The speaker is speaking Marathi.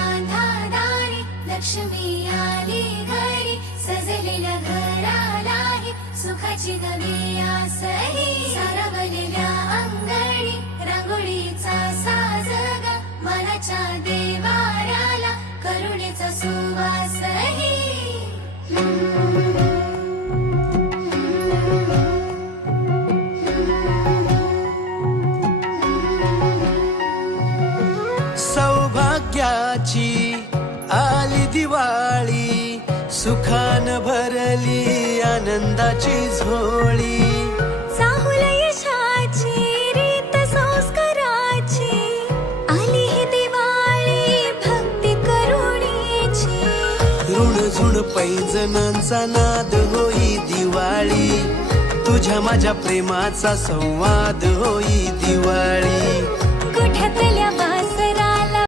बांधा दारी, लक्ष्मी आली घरी, सजलेल्या घरालाही सुखाची नवी आसही. सारवलेल्या अंगणी रांगोळीचा साज ग, मनाच्या देवाऱ्याला करुणेचा सुवासही. सौभाग्याची आली दिवाळी, सुखान भरली आनंदाची झोळी. चाहुल यशाची रीत संस्काराची, आली ही दिवाळी भक्ती करुणेची. ऋणझुण पैजणांचा नाद होई दिवाळी, तुझ्या माझ्या प्रेमाचा संवाद होई दिवाळी. गोठ्यातल्या